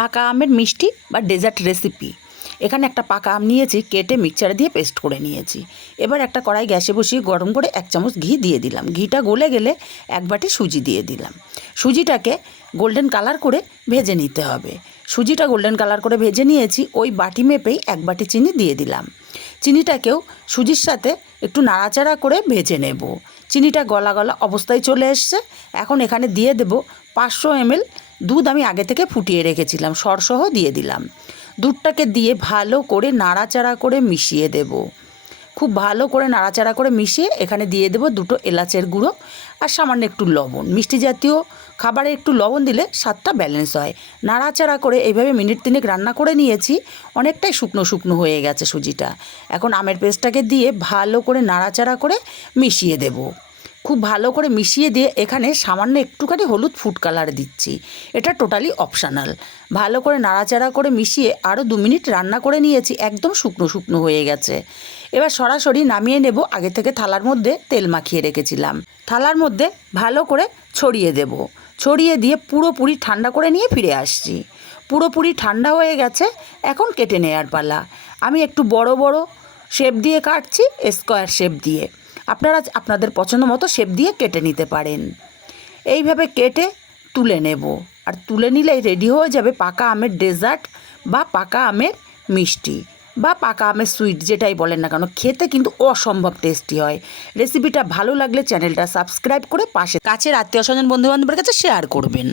পাকা আমের মিষ্টি বা ডেজার্ট রেসিপি। এখানে একটা পাকা আম নিয়েছি, কেটে মিক্সচারে দিয়ে পেস্ট করে নিয়েছি। এবার একটা কড়াই গ্যাসে বসিয়ে গরম করে এক চামচ ঘি দিয়ে দিলাম। ঘিটা গলে গেলে এক বাটি সুজি দিয়ে দিলাম। সুজিটাকে গোল্ডেন কালার করে ভেজে নিতে হবে। সুজিটা গোল্ডেন কালার করে ভেজে নিয়েছি, ওই বাটি মেপেই এক বাটি চিনি দিয়ে দিলাম। চিনিটাকেও সুজির সাথে একটু নাড়াচাড়া করে ভেজে নেব। চিনিটা গলা গলা অবস্থায় চলে এসছে। এখন এখানে দিয়ে দেব পাঁচশো এমএল দুধ আমি আগে থেকে ফুটিয়ে রেখেছিলাম, সরসহ দিয়ে দিলাম। দুধটাকে দিয়ে ভালো করে নাড়াচাড়া করে মিশিয়ে দেব। খুব ভালো করে নাড়াচাড়া করে মিশিয়ে এখানে দিয়ে দেবো দুটো এলাচের গুঁড়ো আর সামান্য একটু লবণ। মিষ্টি জাতীয় খাবারে একটু লবণ দিলে স্বাদটা ব্যালেন্স হয়। নাড়াচাড়া করে এইভাবে মিনিট তিনেক রান্না করে নিয়েছি, অনেকটাই শুকনো শুকনো হয়ে গেছে সুজিটা। এখন আমের পেস্টটাকে দিয়ে ভালো করে নাড়াচাড়া করে মিশিয়ে দেবো। খুব ভালো করে মিশিয়ে দিয়ে এখানে সামান্য একটুখানি হলুদ ফুড কালার দিচ্ছি। এটা টোটালি অপশানাল ভালো করে নাড়াচাড়া করে মিশিয়ে আরও দু মিনিট রান্না করে নিয়েছি, একদম শুকনো শুকনো হয়ে গেছে। এবার সরাসরি নামিয়ে নেব, আগে থেকে থালার মধ্যে তেল মাখিয়ে রেখেছিলাম। থালার মধ্যে ভালো করে ছড়িয়ে দেব। ছড়িয়ে দিয়ে পুরোপুরি ঠান্ডা করে নিয়ে ফিরে আসছি। পুরোপুরি ঠান্ডা হয়ে গেছে, এখন কেটে নেওয়ার পালা। আমি একটু বড় বড় শেপ দিয়ে কাটছি স্কোয়ার শেপ দিয়ে। আপনারা আপনাদের পছন্দ মতো শেপ দিয়ে কেটে নিতে পারেন। এইভাবে কেটে তুলে নেব। আর তুলে নিলেই রেডি হয়ে যাবে পাকা আমের ডেজার্ট বা পাকা আমের মিষ্টি বা পাকা আমের সুইট যেটাই বলেন না কেন, খেতে কিন্তু অসম্ভব টেস্টি হয়। রেসিপিটা ভালো লাগলে চ্যানেলটা সাবস্ক্রাইব করে পাশে কাছের আত্মীয় স্বজন, বন্ধুবান্ধবের কাছে শেয়ার করবেন।